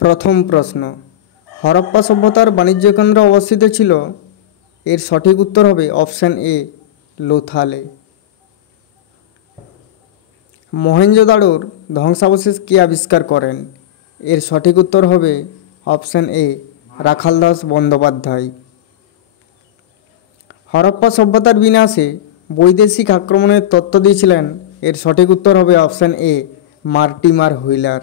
প্রথম প্রশ্ন, হরপ্পা সভ্যতার বাণিজ্য কেন্দ্র অবস্থিত ছিল? এর সঠিক উত্তর হবে অপশান এ, লোথালে। মহেঞ্জোদাড়োর ধ্বংসাবশেষ কে আবিষ্কার করেন? এর সঠিক উত্তর হবে অপশান এ, রাখালদাস বন্দ্যোপাধ্যায়। হরপ্পা সভ্যতার বিনাশে বৈদেশিক আক্রমণের তত্ত্ব দিয়েছিলেন? এর সঠিক উত্তর হবে অপশান এ, মার্টিমার হুইলার।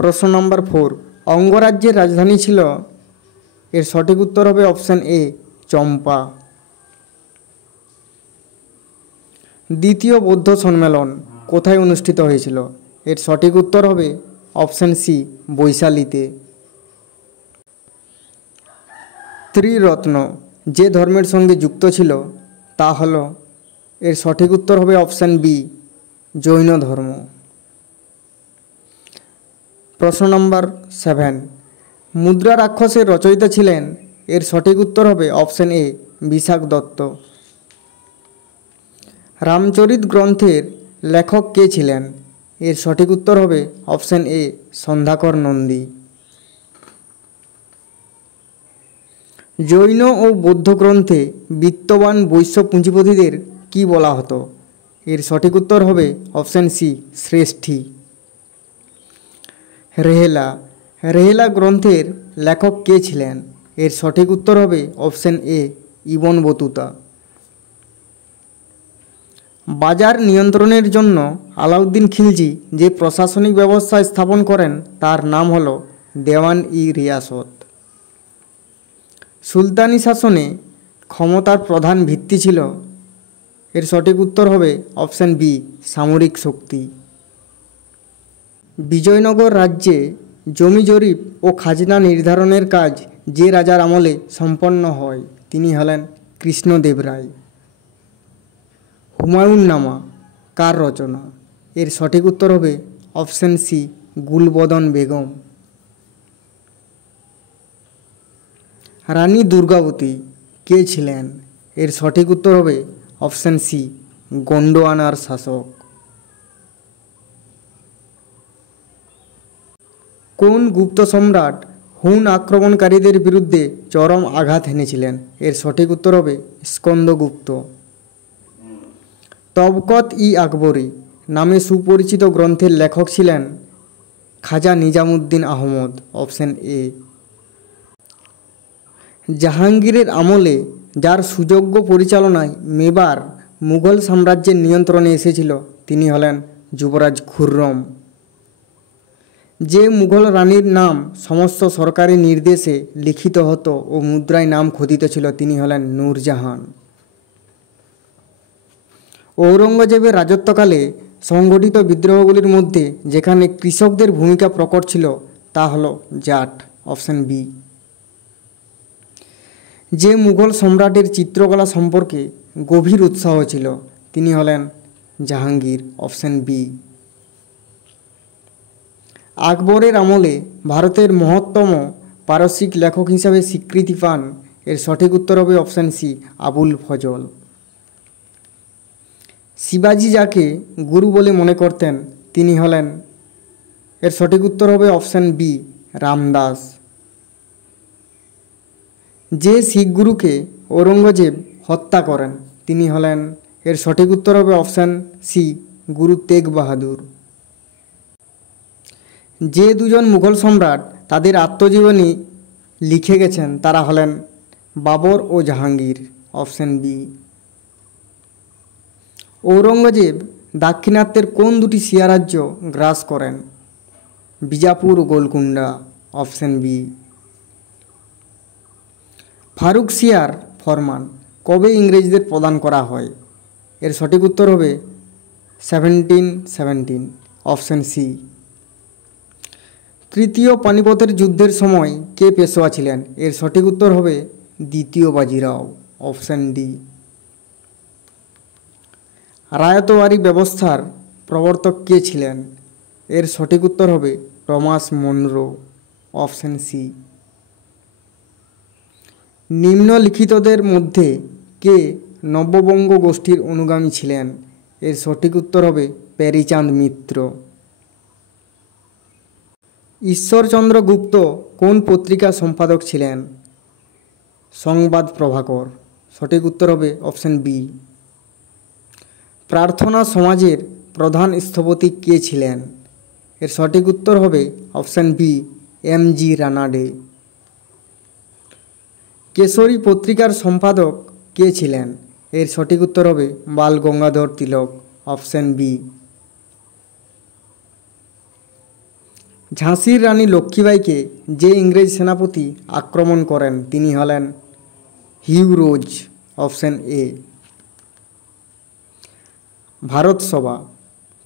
প্রশ্ন নম্বর 4, অঙ্গরাজ্যের রাজধানী ছিল? এর সঠিক উত্তর হবে অপশান এ, চম্পা। দ্বিতীয় বৌদ্ধ সম্মেলন কোথায় অনুষ্ঠিত হয়েছিল? এর সঠিক উত্তর হবে অপশান সি, বৈশালীতে। ত্রিরত্ন যে ধর্মের সঙ্গে যুক্ত ছিল তা হল? এর সঠিক উত্তর হবে অপশান বি, জৈন ধর্ম। প্রশ্ন নম্বর 7, মুদ্রা রাক্ষসের রচয়িতা ছিলেন? এর সঠিক উত্তর হবে অপশান এ, বিশাখ দত্ত। রামচরিত গ্রন্থের লেখক কে ছিলেন? এর সঠিক উত্তর হবে অপশান এ, সন্ধ্যাকর নন্দী। জৈন ও বৌদ্ধ গ্রন্থে বিত্তবান বৈশ্য পুঁজিপতিদের কি বলা হতো? এর সঠিক উত্তর হবে অপশান সি, শ্রেষ্ঠী। রেহেলা গ্রন্থের লেখক কে ছিলেন? এর সঠিক উত্তর হবে অপশান এ, ইবন বতুতা। বাজার নিয়ন্ত্রণের জন্য আলাউদ্দিন খিলজি যে প্রশাসনিক ব্যবস্থা স্থাপন করেন তার নাম হল দেওয়ান-ই-রিয়াসত। সুলতানি শাসনে ক্ষমতার প্রধান ভিত্তি ছিল? এর সঠিক উত্তর হবে অপশান বি, সামরিক শক্তি। বিজয়নগর রাজ্যে জমি জরিপ ও খাজনা নির্ধারণের কাজ যে রাজার আমলে সম্পন্ন হয় তিনি হলেন কৃষ্ণদেবরায়। হুমায়ুননামা কার রচনা? এর সঠিক উত্তর হবে অপশান সি, গুলবদন বেগম। রানী দুর্গাবতী কে ছিলেন? এর সঠিক উত্তর হবে অপশান সি, গোন্ডওয়ানার শাসক। কোন গুপ্ত সম্রাট হুন আক্রমণকারীদের বিরুদ্ধে চরম আঘাত হেনেছিলেন? এর সঠিক উত্তর হবে স্কন্দগুপ্ত। তবকত-ই-আকবরী নামে সুপরিচিত গ্রন্থের লেখক ছিলেন? খাজা নিজামুদ্দিন আহমদ, অপশান এ। জাহাঙ্গীরের আমলে যার সুযোগ্য পরিচালনায় মেবার মুঘল সাম্রাজ্যের নিয়ন্ত্রণে এসেছিল তিনি হলেন যুবরাজ খুররম। যে মুঘল রানীর নাম সমস্ত সরকারি নির্দেশে লিখিত হতো ও মুদ্রায় নাম খোদিত ছিল তিনি হলেন নূরজাহান। ঔরঙ্গজেবের রাজত্বকালে সংগঠিত বিদ্রোহগুলির মধ্যে যেখানে কৃষকদের ভূমিকা প্রকট ছিল তা হল জাট, অপশান বি। যে মুঘল সম্রাটের চিত্রকলা সম্পর্কে গভীর উৎসাহ ছিল তিনি হলেন জাহাঙ্গীর, অপশান বি। আকবরের আমলে ভারতের মহত্তম পারসিক লেখক হিসাবে স্বীকৃতি পান? এর সঠিক উত্তর হবে অপশান সি, আবুল ফজল। শিবাজি যাকে গুরু বলে মনে করতেন তিনি হলেন? এর সঠিক উত্তর হবে অপশান বি, রামদাস। যে শিখ গুরুকে ঔরঙ্গজেব হত্যা করেন তিনি হলেন? এর সঠিক উত্তর হবে অপশান সি, গুরু তেগ বাহাদুর। যে দুজন মুঘল সম্রাট তাদের আত্মজীবনী লিখে গেছেন তারা হলেন বাবর ও জাহাঙ্গীর, অপশান বি। ঔরঙ্গজেব দাক্ষিণাত্যের কোন দুটি শিয়া রাজ্য গ্রাস করেন? বিজাপুর ও গোলকুন্ডা, অপশান বি। ফারুকশিয়ার ফরমান কবে ইংরেজদের প্রদান করা হয়? এর সঠিক উত্তর হবে 1717, অপশান সি। তৃতীয় পানিপথের যুদ্ধের সময় কে পেশোয়া ছিলেন? এর সঠিক উত্তর হবে দ্বিতীয় বাজিরাও, অপশান ডি। রায়তওয়ারি ব্যবস্থার প্রবর্তক কে ছিলেন? এর সঠিক উত্তর হবে টমাস মনরো, অপশান সি। নিম্নলিখিতদের মধ্যে কে নব্যবঙ্গ গোষ্ঠীর অনুগামী ছিলেন? এর সঠিক উত্তর হবে প্যারীচাঁদ মিত্র। ঈশ্বরচন্দ্র গুপ্ত কোন পত্রিকার সম্পাদক ছিলেন? সংবাদ প্রভাকর। সঠিক উত্তর হবে অপশন বি। প্রার্থনা সমাজের প্রধান স্থপতি কে ছিলেন? এর সঠিক উত্তর হবে option B, M G. Ranade. Kesari পত্রিকার সম্পাদক কে ছিলেন? এর সঠিক উত্তর হবে বাল গঙ্গাধর তিলক। Option B. ঝাঁসির রানী লক্ষ্মীবাঈকে যে ইংরেজ সেনাপতি আক্রমণ করেন তিনি হলেন Hugh Rose. Option A. Bharat Sabha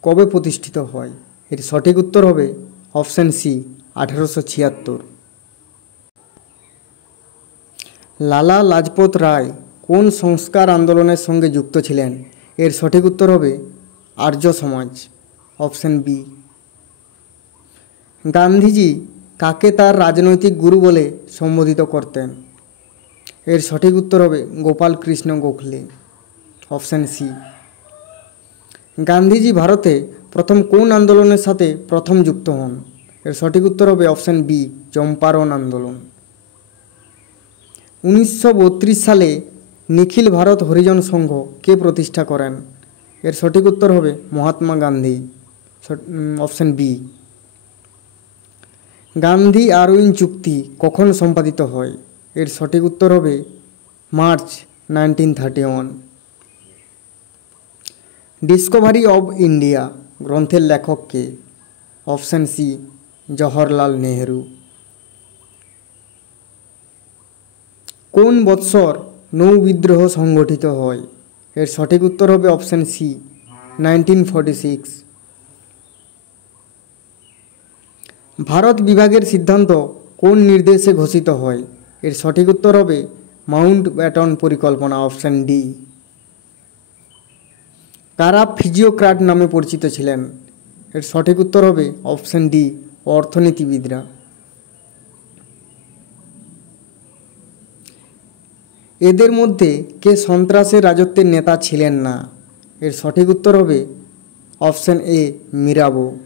কবে প্রতিষ্ঠিত হয়? এর সঠিক উত্তর হবে অপশন সি, 1876। লালা লাজপত রায় কোন সংস্কার আন্দোলনের সঙ্গে যুক্ত ছিলেন? এর সঠিক উত্তর হবে আর্য সমাজ। Option B. গান্ধীজি কাকে তার রাজনৈতিক গুরু বলে সম্বোধিত করতেন? এর সঠিক উত্তর হবে গোপাল কৃষ্ণ গোখলে। Option C. গান্ধীজি ভারতে প্রথম কোন আন্দোলনের সাথে প্রথম যুক্ত হন? এর সঠিক উত্তর হবে অপশন বি, চম্পারণ আন্দোলন। 1932 সালে নিখিল ভারত হরিজন সংঘ কে প্রতিষ্ঠা করেন? এর সঠিক উত্তর হবে Mahatma Gandhi. Option B. Gandhi Irwin চুক্তি কখন সম্পাদিত হয়? এর সঠিক উত্তর হবে মার্চ 1931। ডিসকভারি অব ইন্ডিয়া গ্রন্থের লেখক কে? Option C, Jawaharlal Nehru. কোন বৎসর নৌ বিদ্রোহ সংগঠিত হয়? এর সঠিক উত্তর হবে অপশন সি, 1946। ভারত বিভাগের সিদ্ধান্ত কোন নির্দেশে ঘোষিত হয়? এর সঠিক উত্তর হবে মাউন্ট ব্যাটন পরিকল্পনা। Option D. কারা ফিজিওক্র্যাট নামে পরিচিত ছিলেন? এর সঠিক উত্তর হবে অপশন ডি, অর্থনীতিবিদরা। এদের মধ্যে কে সন্ত্রাসের রাজত্বের নেতা ছিলেন না? এর সঠিক উত্তর হবে অপশন এ, মিরাবো।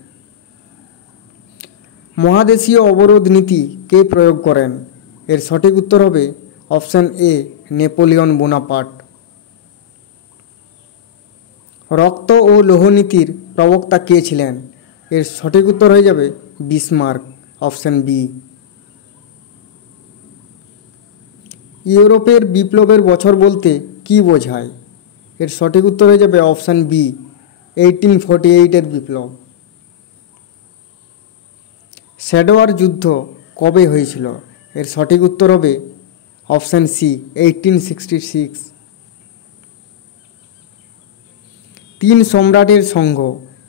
মহাদেশীয় অবরোধ নীতি কে প্রয়োগ করেন? এর সঠিক উত্তর হবে অপশন এ, নেপোলিয়ন বোনাপার্ট। রক্ত ও লৌহনীতির প্রবক্তা কে ছিলেন? এর সঠিক উত্তর হয়ে যাবে বিসমার্ক। Option B. ইউরোপের বিপ্লবের বছর বলতে কি বোঝায়? এর সঠিক উত্তর হয়ে যাবে অপশন বি, 1848-এর বিপ্লব। স্যাডোয়ার যুদ্ধ কবে হয়েছিল? এর সঠিক উত্তর হবে অপশন সি, 1866। তিন সম্রাটের সংঘ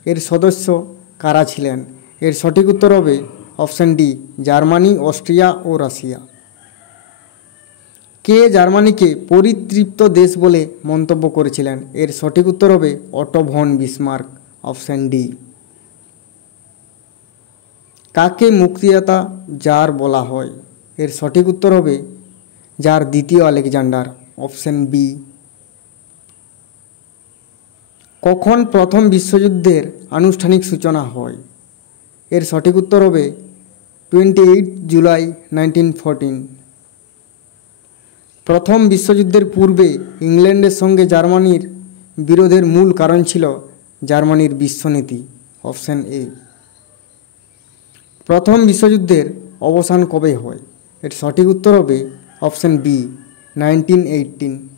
এর সদস্য কারা ছিলেন? এর সঠিক উত্তর হবে অপশন ডি, জার্মানি, অস্ট্রিয়া ও রাশিয়া। কে জার্মানিকে পরিতৃপ্ত দেশ বলে মন্তব্য করেছিলেন? এর সঠিক উত্তর হবে Otto von Bismarck. Option D. কাকে মুক্তিদাতা জার বলা হয়? এর সঠিক উত্তর হবে জার দ্বিতীয় আলেকজান্ডার। Option B. কখন প্রথম বিশ্বযুদ্ধের আনুষ্ঠানিক সূচনা হয়? এর সঠিক উত্তর হবে 28 জুলাই 1914। প্রথম বিশ্বযুদ্ধের পূর্বে ইংল্যান্ডের সঙ্গে জার্মানির বিরোধের মূল কারণ ছিল জার্মানির বিশ্বনীতি। Option A. প্রথম বিশ্বযুদ্ধের অবসান কবে হয়? এর সঠিক উত্তর হবে অপশন বি, 1918।